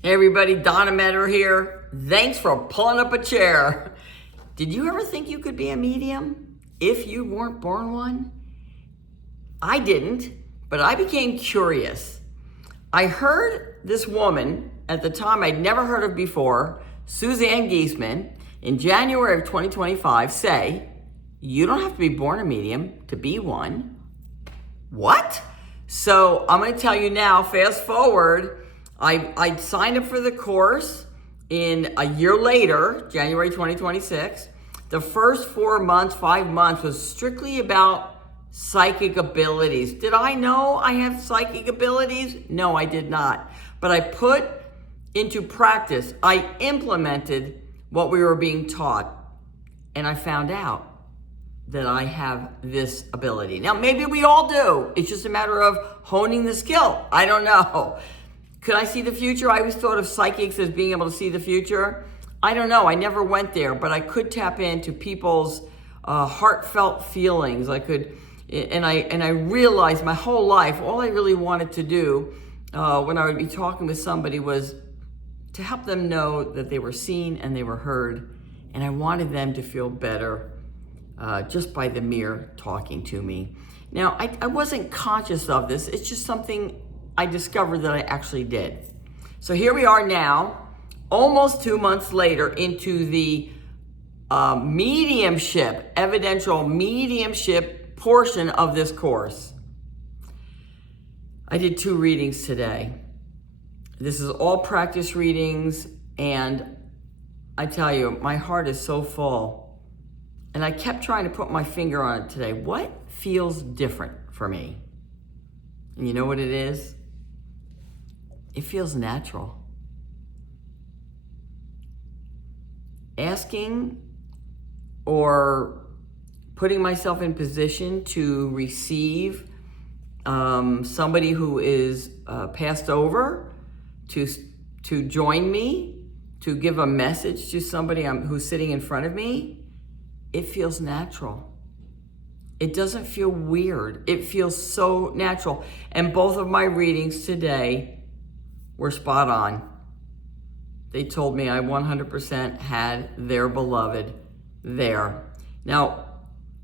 Hey everybody, Donna Meador here. Thanks for pulling up a chair. Did you ever think you could be a medium if you weren't born one? I didn't, but I became curious. I heard this woman, at the time I'd never heard of before, Suzanne Giesemann, in January of 2025 say, you don't have to be born a medium to be one. What? So I'm going to tell you now, fast forward, I signed up for the course in a year later, January 2026. The first 5 months was strictly about psychic abilities. Did I know I have psychic abilities? No, I did not. But I put into practice, I implemented what we were being taught, and I found out that I have this ability. Now, maybe we all do. It's just a matter of honing the skill. I don't know. Could I see the future? I always thought of psychics as being able to see the future. I don't know. I never went there, but I could tap into people's heartfelt feelings. I could, and I realized my whole life, all I really wanted to do when I would be talking with somebody was to help them know that they were seen and they were heard, and I wanted them to feel better just by the mere talking to me. Now, I wasn't conscious of this. It's just something I discovered that I actually did. So here we are now, almost 2 months later, into the mediumship, evidential mediumship portion of this course. I did 2 readings today. This is all practice readings, and I tell you, my heart is so full. And I kept trying to put my finger on it today. What feels different for me? And you know what it is? It feels natural. Asking or putting myself in position to receive somebody who is passed over to join me, to give a message to somebody who's sitting in front of me, it feels natural. It doesn't feel weird. It feels so natural. And both of my readings today were spot on. They told me I 100% had their beloved there. Now,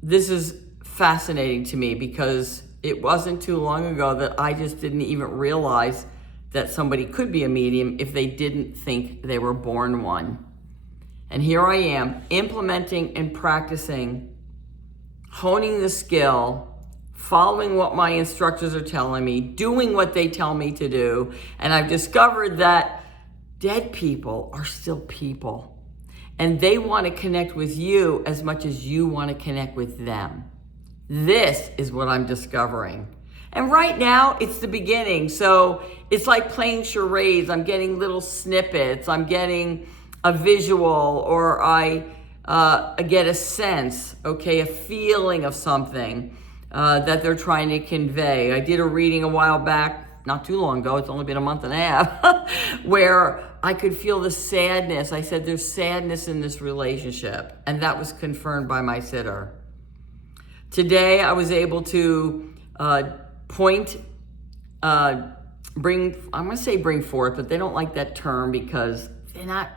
this is fascinating to me because it wasn't too long ago that I just didn't even realize that somebody could be a medium if they didn't think they were born one. And here I am, implementing and practicing, honing the skill, following what my instructors are telling me, doing what they tell me to do. And I've discovered that dead people are still people. And they want to connect with you as much as you want to connect with them. This is what I'm discovering. And right now, it's the beginning. So it's like playing charades. I'm getting little snippets. I'm getting a visual, or I get a sense, okay, a feeling of something that they're trying to convey. I did a reading a while back, not too long ago, it's only been a month and a half, where I could feel the sadness. I said, there's sadness in this relationship. And that was confirmed by my sitter. Today, I was able to bring forth, but they don't like that term because they're not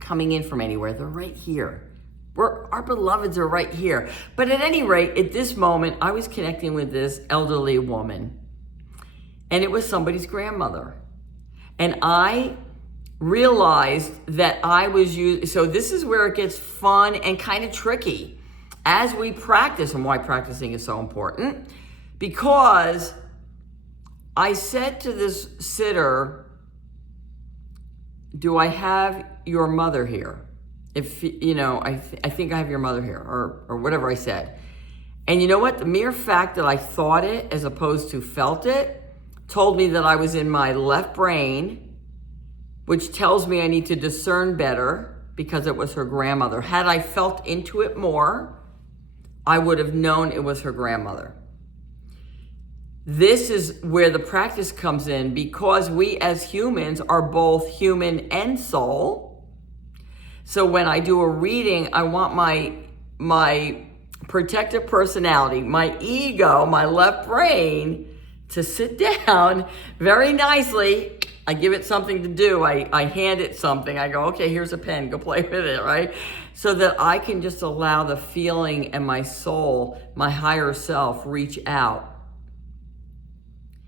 coming in from anywhere. They're right here. Our beloveds are right here. But at any rate, at this moment, I was connecting with this elderly woman. And it was somebody's grandmother. And I realized that I was using, so this is where it gets fun and kind of tricky as we practice, and why practicing is so important. Because I said to this sitter, do I have your mother here? If, you know, I think I have your mother here, or whatever I said. And you know what? The mere fact that I thought it as opposed to felt it told me that I was in my left brain, which tells me I need to discern better because it was her grandmother. Had I felt into it more, I would have known it was her grandmother. This is where the practice comes in, because we as humans are both human and soul. So when I do a reading, I want my protective personality, my ego, my left brain to sit down very nicely I give it something to do. I hand it something. I go, okay, here's a pen, go play with it, right? So that I can just allow the feeling and my soul, my higher self, reach out.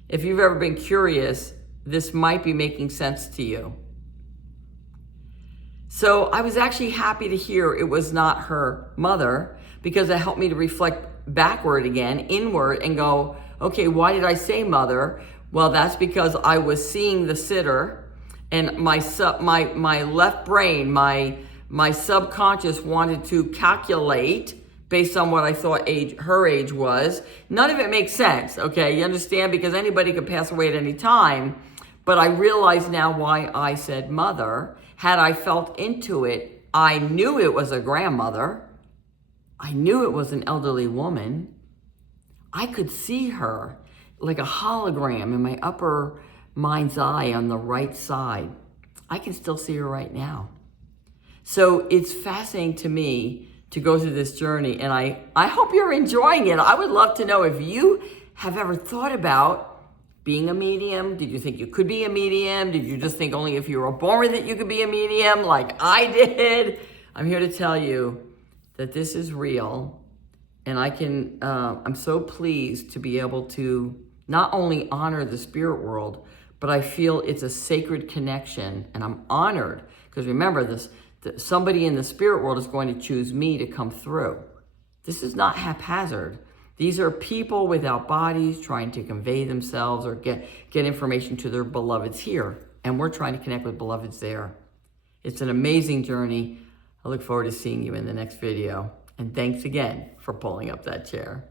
If you've ever been curious, this might be making sense to you. So I was actually happy to hear it was not her mother, because it helped me to reflect backward again, inward, and go, okay, why did I say mother? Well, that's because I was seeing the sitter, and my left brain, my subconscious wanted to calculate based on what I thought her age was. None of it makes sense, okay? You understand? Because anybody could pass away at any time. But I realize now why I said mother. Had I felt into it, I knew it was a grandmother. I knew it was an elderly woman. I could see her like a hologram in my upper mind's eye on the right side. I can still see her right now. So it's fascinating to me to go through this journey, and I hope you're enjoying it. I would love to know if you have ever thought about being a medium. Did you think you could be a medium? Did you just think only if you were born with it you could be a medium like I did? I'm here to tell you that this is real, and I'm so pleased to be able to not only honor the spirit world, but I feel it's a sacred connection, and I'm honored because remember this, that somebody in the spirit world is going to choose me to come through. This is not haphazard. These are people without bodies trying to convey themselves or get information to their beloveds here, and we're trying to connect with beloveds there. It's an amazing journey. I look forward to seeing you in the next video. And thanks again for pulling up that chair.